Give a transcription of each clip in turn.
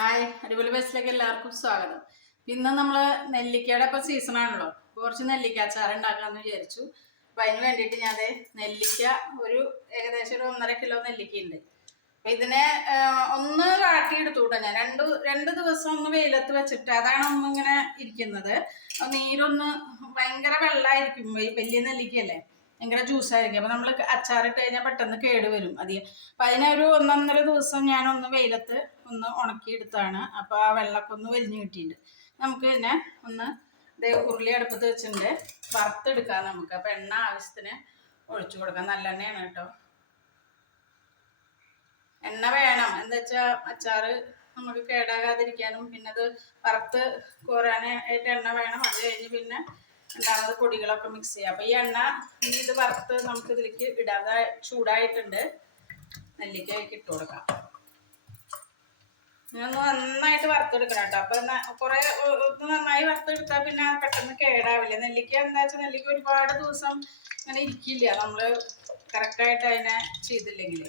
Hi അടിപൊളി ബസ്സിലേക്ക് എല്ലാവർക്കും സ്വാഗതം. ഇന്ന് നമ്മൾ നെല്ലിക്കയുടെ ഇപ്പം സീസണാണല്ലോ കുറച്ച് നെല്ലിക്ക അച്ചാർ ഉണ്ടാക്കാമെന്ന് വിചാരിച്ചു. അപ്പം അതിന് വേണ്ടിയിട്ട് ഞാൻ നെല്ലിക്ക ഒരു ഏകദേശം ഒരു ഒന്നര കിലോ നെല്ലിക്ക ഉണ്ട് അപ്പം ഇതിനെ ഒന്ന് വാട്ടിയെടുത്തു കേട്ടോ ഞാൻ. രണ്ട് രണ്ട് ദിവസം ഒന്ന് വെയിലത്ത് വെച്ചിട്ട് അതാണ് ഒന്നിങ്ങനെ ഇരിക്കുന്നത്. നീരൊന്ന് ഭയങ്കര വെള്ളമായിരിക്കും വലിയ നെല്ലിക്കയല്ലേ? ഭയങ്കര ജ്യൂസായിരിക്കും അപ്പം നമ്മൾ അച്ചാറിട്ട് കഴിഞ്ഞാൽ പെട്ടെന്ന് കേട് വരും അധികം അപ്പം അതിനൊരു ഒന്നൊന്നര ദിവസം ഞാൻ ഒന്ന് വെയിലത്ത് ഒന്ന് ഉണക്കിയെടുത്താണ് അപ്പോൾ ആ വെള്ളമൊക്കെ ഒന്ന് വലിഞ്ഞു കിട്ടിയിട്ടുണ്ട്. നമുക്ക് പിന്നെ ഒന്ന് ഉരുളി അടുപ്പത്ത് വെച്ചിട്ടുണ്ട്. വറുത്തെടുക്കാം നമുക്ക്. അപ്പം എണ്ണ ആവശ്യത്തിന് ഒഴിച്ചു കൊടുക്കാം. നല്ല എണ്ണയാണ് കേട്ടോ. എണ്ണ വേണം. എന്താ വെച്ചാൽ അച്ചാറ് നമുക്ക് കേടാകാതിരിക്കാനും പിന്നെ അത് വറുത്ത് കോരാനായിട്ട് എണ്ണ വേണം. അത് കഴിഞ്ഞ് പിന്നെ രണ്ടാമത് പൊടികളൊക്കെ മിക്സ് ചെയ്യാം. അപ്പൊ ഈ എണ്ണ ഇനി ഇത് വറുത്ത് നമുക്ക് ഇതിലേക്ക് ഇടാതെ ചൂടായിട്ടുണ്ട്. നെല്ലിക്കയ്ക്ക് ഇട്ട് കൊടുക്കാം. ഒന്ന് നന്നായിട്ട് വറുത്തെടുക്കണം കേട്ടോ. അപ്പം കുറേ ഒന്ന് നന്നായി വറുത്തെടുത്താൽ പിന്നെ പെട്ടെന്ന് കേടാവില്ല. നെല്ലിക്ക എന്താ വെച്ചാൽ നെല്ലിക്ക ഒരുപാട് ദിവസം അങ്ങനെ ഇരിക്കില്ല. നമ്മൾ കറക്റ്റായിട്ട് അതിനെ ചെയ്തില്ലെങ്കിൽ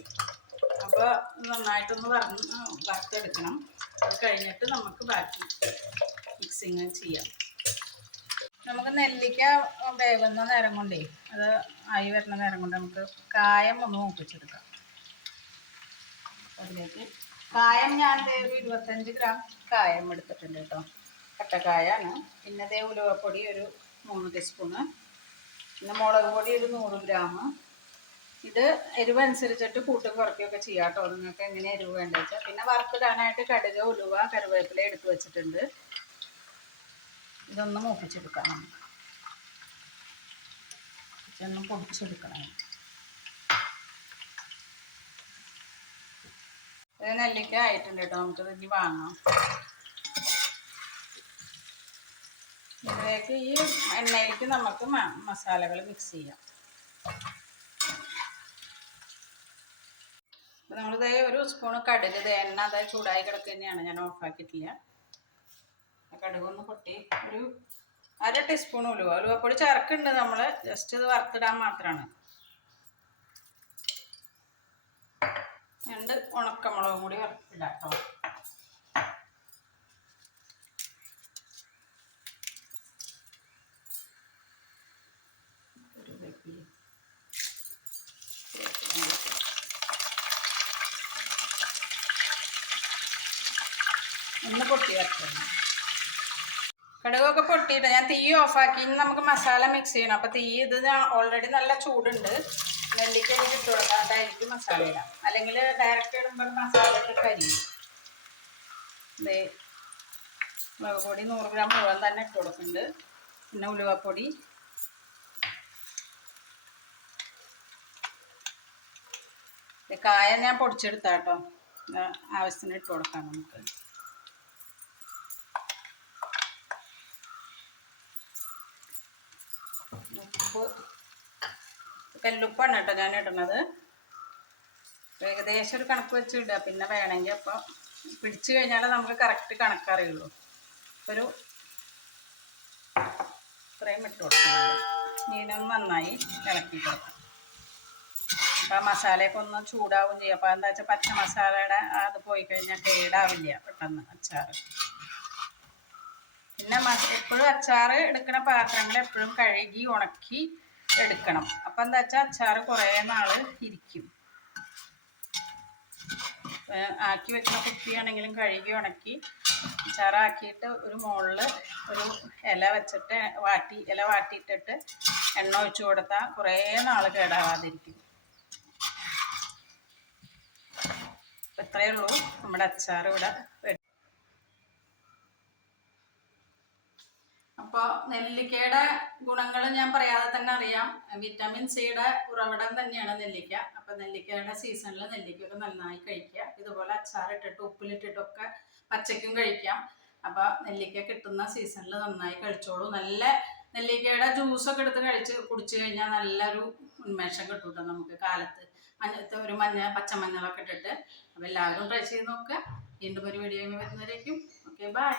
അപ്പോൾ നന്നായിട്ടൊന്ന് വറന്ന് വറുത്തെടുക്കണം. അത് കഴിഞ്ഞിട്ട് നമുക്ക് ബാക്കി മിക്സിങ് ചെയ്യാം. നമുക്ക് നെല്ലിക്ക വേകുന്ന നേരം കൊണ്ടേ അത് ആയി വരുന്ന നേരം കൊണ്ട് നമുക്ക് കായം ഒന്ന് മൂപ്പിച്ചെടുക്കാം. അതിലേക്ക് കായം ഞാൻ ഒരു ഇരുപത്തഞ്ച് ഗ്രാം കായം എടുത്തിട്ടുണ്ട് കേട്ടോ. കട്ടക്കായാണ്. പിന്നെ അതേ ഉലുവപ്പൊടി ഒരു മൂന്ന് ടീസ്പൂണ്. പിന്നെ മുളക് പൊടി ഒരു നൂറ് ഗ്രാം. ഇത് എരിവ് അനുസരിച്ചിട്ട് കൂട്ടും കുറയ്ക്കുകയൊക്കെ ചെയ്യാം കേട്ടോ. നിങ്ങൾക്ക് എങ്ങനെ എരിവ് വേണ്ടത് വെച്ചാൽ പിന്നെ വറുത്തിടാനായിട്ട് കടുക് ഉലുവ കറിവേപ്പില എടുത്തു വെച്ചിട്ടുണ്ട്. ഇതൊന്ന് മൂപ്പിച്ചെടുക്കാം നമുക്ക് ഇതൊന്ന് പൊടിച്ചെടുക്കണം. ഇത് നെല്ലിക്ക ആയിട്ടുണ്ട് കേട്ടോ നമുക്കിത് ഇനി വാങ്ങാം. ഇതിലേക്ക് ഈ എണ്ണയിലേക്ക് നമുക്ക് മസാലകൾ മിക്സ് ചെയ്യാം. നമ്മളിത് ഒരു സ്പൂണ് കടുക് എണ്ണ അത് ചൂടായി കിടക്കുക തന്നെയാണ് ഞാൻ ഓഫാക്കിയിട്ടില്ല ആ കടുക് ഒന്ന് പൊട്ടി. ഒരു അര ടീസ്പൂൺ ഉലുവ. ഉലുവപ്പൊടി ചേർക്കുന്നുണ്ട് നമ്മൾ ജസ്റ്റ് ഇത് വറുത്തിടാൻ മാത്രമാണ് രണ്ട് ഉണക്കമുളകും കൂടി വറുത്തിടാം ഒന്ന് പൊട്ടി വരക്കണം കടുകൊക്കെ പൊട്ടിയിട്ട് ഞാൻ തീ ഓഫാക്കി ഇനി നമുക്ക് മസാല മിക്സ് ചെയ്യണം. അപ്പോൾ തീ ഇത് ഓൾറെഡി നല്ല ചൂടുണ്ട്. നെല്ലിക്ക ഇട്ട് മസാല ഇടാം. അല്ലെങ്കിൽ ഡയറക്റ്റ് ഇടുമ്പോൾ മസാല കരിയും. ദേ മുളക് പൊടി നൂറ് ഗ്രാം മുഴുവൻ തന്നെ ഇട്ട് കൊടുക്കുന്നുണ്ട്. പിന്നെ ഉലുവപ്പൊടി. കായ ഞാൻ പൊടിച്ചെടുത്താട്ടോ ആവശ്യത്തിന് ഇട്ട് കൊടുക്കാം നമുക്ക്. ഉപ്പ് കല്ലുപ്പാണ് കേട്ടോ ഞാൻ ഇടുന്നത്. ഏകദേശം ഒരു കണക്ക് വെച്ച് ഇടുക പിന്നെ വേണമെങ്കിൽ അപ്പോൾ പിടിച്ചു കഴിഞ്ഞാൽ നമുക്ക് കറക്റ്റ് കണക്കറിയുള്ളൂ ഒരു ഇത്രയും ഇട്ട് കൊടുക്കുന്നുണ്ട്. മീനൊന്ന് നന്നായി ഇളക്കി കൊടുക്കാം. അപ്പോൾ ആ മസാലയൊക്കെ ഒന്ന് ചൂടാവും ചെയ്യും. അപ്പോൾ എന്താ വെച്ചാൽ പച്ച മസാലയുടെ അത് പോയി കഴിഞ്ഞാൽ കേടാവില്ല പെട്ടെന്ന് അച്ചാറ്. പിന്നെ എപ്പോഴും അച്ചാർ എടുക്കുന്ന പാത്രങ്ങൾ എപ്പോഴും കഴുകി ഉണക്കി എടുക്കണം. അപ്പം എന്താ വെച്ചാൽ അച്ചാറ് കുറേ നാൾ ഇരിക്കും. ആക്കി വെക്കുന്ന കുപ്പിയാണെങ്കിലും കഴുകി ഉണക്കി അച്ചാറാക്കിയിട്ട് ഒരു മുകളിൽ ഒരു ഇല വെച്ചിട്ട് വാട്ടി ഇല വാട്ടിയിട്ടിട്ട് എണ്ണ ഒഴിച്ച് കൊടുത്താൽ കുറേ നാൾ കേടാവാതിരിക്കും. ഇത്രയേ ഉള്ളൂ നമ്മുടെ അച്ചാർ ഇവിടെ അപ്പോൾ നെല്ലിക്കയുടെ ഗുണങ്ങൾ ഞാൻ പറയാതെ തന്നെ അറിയാം. വിറ്റാമിൻ സിയുടെ ഉറവിടം തന്നെയാണ് നെല്ലിക്ക. അപ്പോൾ നെല്ലിക്കയുടെ സീസണിൽ നെല്ലിക്കയൊക്കെ നന്നായി കഴിക്കുക. ഇതുപോലെ അച്ചാറിട്ടിട്ട് ഉപ്പിലിട്ടിട്ടൊക്കെ പച്ചയ്ക്കും കഴിക്കാം. അപ്പോൾ നെല്ലിക്ക കിട്ടുന്ന സീസണിൽ നന്നായി കഴിച്ചോളൂ. നല്ല നെല്ലിക്കയുടെ ജ്യൂസൊക്കെ എടുത്ത് കഴിച്ച് കുടിച്ചു കഴിഞ്ഞാൽ നല്ലൊരു ഉന്മേഷം കിട്ടൂട്ടോ നമുക്ക് കാലത്ത്. മഞ്ഞ ഒരു മഞ്ഞ പച്ചമഞ്ഞളൊക്കെ ഇട്ടിട്ട്. അപ്പോൾ എല്ലാവരും ട്രൈ ചെയ്ത് നോക്കുക വീണ്ടും ഒരു വീഡിയോ വരുന്നവരേക്കും. Okay bye